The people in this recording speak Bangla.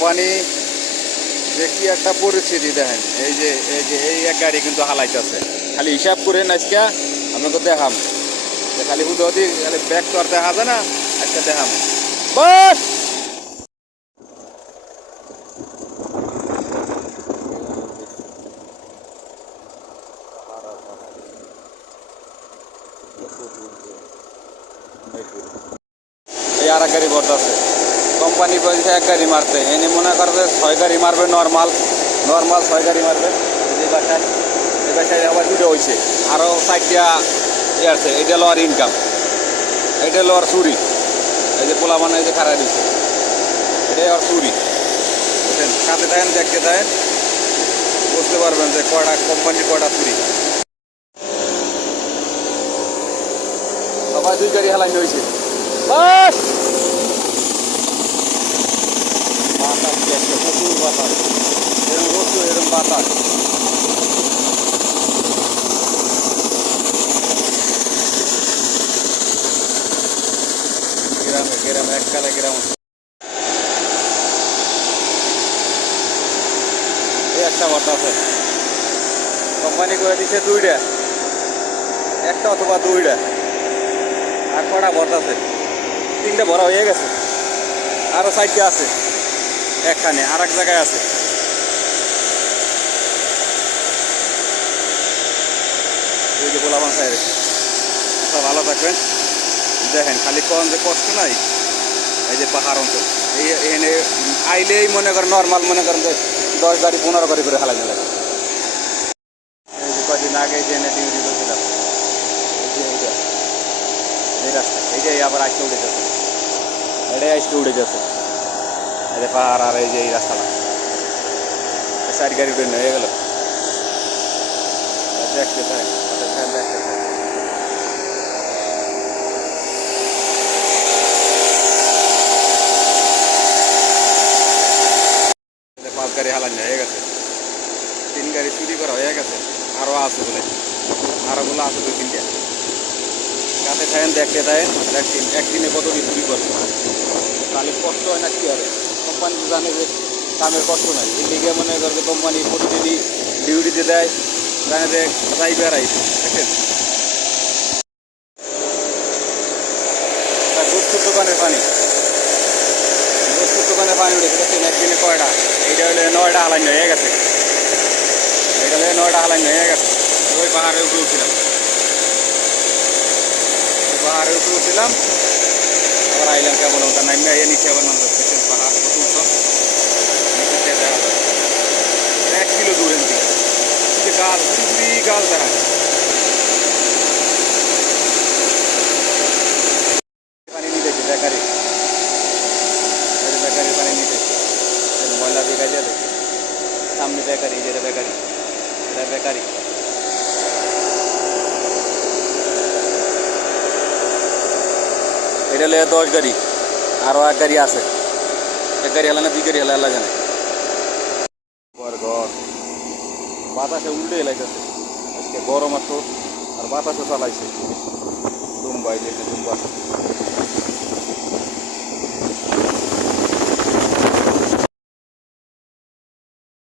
কোম্পানি যে কি একটা পরিস্থিতি দেখেন, এই এক গাড়ি কিন্তু হালাইতেছে। খালি হিসাব করে আজকে আপনাকে দেখাম যে খালি যদি খালি ব্যাক তো আর দেখা যায় না, আজকে দেখাম বাস। এই আর এক গাড়ি ভরতেছে, কোম্পানি বলছে এক গাড়ি মারতে, এনে মনে করবে 6 গাড়ি মারবে নর্মাল 6 গাড়ি মারবে। এই বাসায় আবার দুটো হয়েছে, আরও 4টা ইয়ে আছে। এটা হলো আর ইনকাম, এটা হলো আর চুরি। এই যে পোলা মানে এই যে খারাপ দিচ্ছে, এটাই আর চুরি। বুঝছেন, কাছে থাকেন দেখতে থাকেন, বুঝতে পারবেন যে কয়টা কোম্পানির কয়টা চুরি। সবাই 2 গাড়ি হেলানি হয়েছে বাস। বাতাস দেখছে, প্রচুর বাতাস, এরকম রোদ, এরকম বাতাস। গ্রামে এককালে গ্রাম এই একটা বাতাসে কোম্পানি করে দিচ্ছে 2টা, একটা অথবা 2টা। আর কটা ভরতাছে, 3টে ভরা হয়ে গেছে, আরও 4টা আছে। একখানে আর এক জায়গায় আছে। এই যে গোলাবান সাইড। আচ্ছা, ভালো থাকবেন। দেখেন খালি কোন যে কষ্ট নাই, এই যে পাহাড় অঞ্চল, এখানে আইলেই মনে করেন নর্মাল মনে করেন যে 10 গাড়ি 15 গাড়ি করে হালাই লাগে। এই যে কদিন আগে যে এনে ডিউটি করছিলাম, এই রাস্তা এইটাই আবার আজকে উঠে গেছে, এটাই আজকে উঠে গেছে। এই যে পাহাড় আর এই যে এই রাস্তাটা 4 গাড়ি উঠে হয়ে গেল। দেখতে থাকেন, দেখতে থাকেন। গাড়ি হালানি হয়ে গেছে, 3 গাড়ি চুরি করা হয়ে গেছে, আরও আছে বলে, আরও বলে আছে 2-3টা। কাছে থাকেন দেখতে থাকেন, একদিনে কতটি চুরি করছে। তাহলে কষ্ট হয় না কি হবে? কোম্পানি জানে যে কামের কষ্ট নাই, এই দিকে মনে করবে কোম্পানি প্রতিদিনই ডিউটিতে দেয়, জানে যে ড্রাইভার আইছে। দেখেন বস্তুর দোকানের পানি, বস্তুর দোকানের পানি উঠেছে। দেখছেন একদিনে কয়টা? এইটা হলে 9টা হালানি হয়ে গেছে, এটা হলে 9টা হালানি হয়ে গেছে। ওই পাহাড়ে উপরে উঠছিলাম, পাহাড়ে উপরে উঠছিলাম, আবার আইলাম কেমন ওটা নামে আইয়া নিচে আবার নামতে। দেখছেন পাহাড় কত উঁচু, নিচে দেখা যায় 1 কিলো দূর এর দিকে গাছ, পুরি গাছ দেখা যায়। পানি নিতেছে বেকারি, বেকারি পানি নিতেছে, ময়লা দিয়ে গাছ দেখছে সামনে বেকারি, যেটা বেকারি, এটা বেকারি। এটা হলে 10 গাড়ি, আরও 1 গাড়ি আছে। 1 গাড়ি হেলে না 2 গাড়ি হেলে আল্লাহ জানে। ঘর বাতাসে উল্টে এলাইতেছে, আজকে গরম আসো আর বাতাসও চালাইছে, দুম্বাই যেতে দুম্বা।